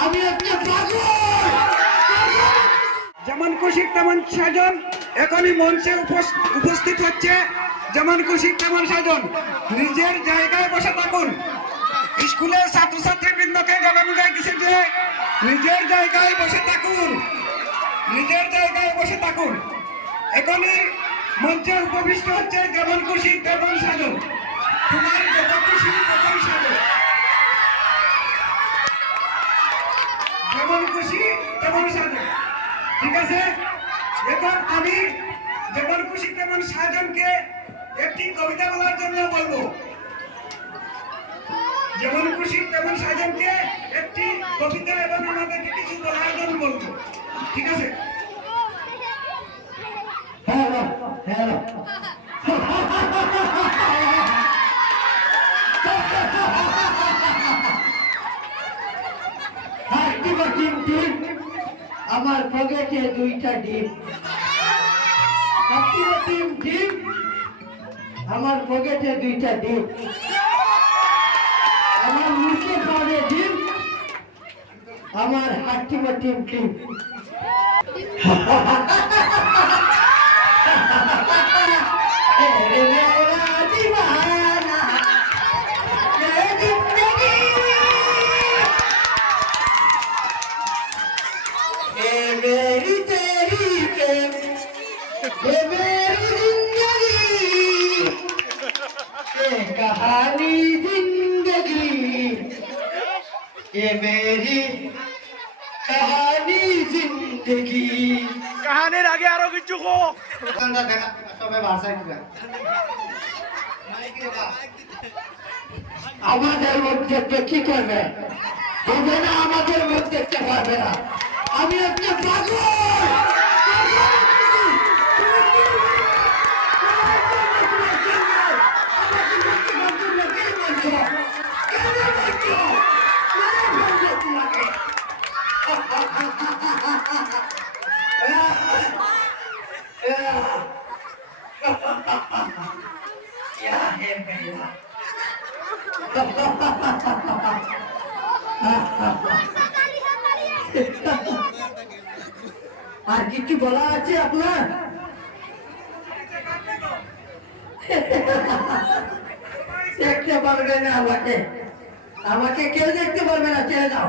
আমি যেমন খুশি তেমন সাজন, এখনই মঞ্চে উপস- উপস্থিত হচ্ছে যেমন খুশি তেমন সাজন। নিজের জায়গায় বসে থাকুন। স্কুলের ছাত্রছাত্রী বৃন্দকে জানানো যাইতেছে যে, নিজের জায়গায় বসে থাকুন। নিজের জায়গায় বসে থাকুন। এখনই মঞ্চে উপবিষ্ট হচ্ছে যেমন খুশি তেমন সাজন। তোমার যত খুশি ততই সাজন যেমন খুশি তেমন সাজন ঠিক আছে? এখন আমি যেমন খুশি তেমন সাজনকে একটি কবিতা বলার জন্য বলব। যেমন খুশি তেমন সাজনকে একটি কবিতা এবং আমাদেরকে কিছু বলার জন্য বলব। ঠিক আছে? হ্যালো হ্যালো হাসি ডিম ডিম আমার পকেটে দুইটা ডিম। ডিম। আমার পকেটে দুইটা ডিম। আমার মুখে পড়ে ডিম। আমার হাট্টি টিম ডিম। कहानी जिंदगी ये मेरी कहानी जिंदगी কাহানির আগে আরো কিছু কো আমাদের মধ্যে কে কি করবে হবে না আমাদের মধ্যে কে পারবে না আমি একটা পাগল আর কিছু বলা আছে আপনার? দেখতে পারবে না আমাকে। আমাকে কেউ দেখতে পারবে না, ছেড়ে দাও।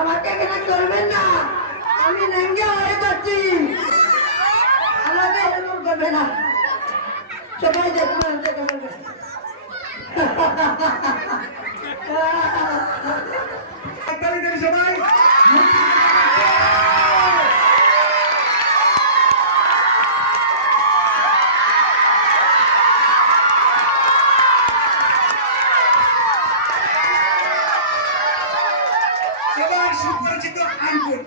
আমাকে কেন করবেন না? আমি নেঙ্গে হয়ে যাচ্ছি আমাকে এরকম করবে না। সবাই দেখবেন সবাই। সুপরিচিত আঙ্কুর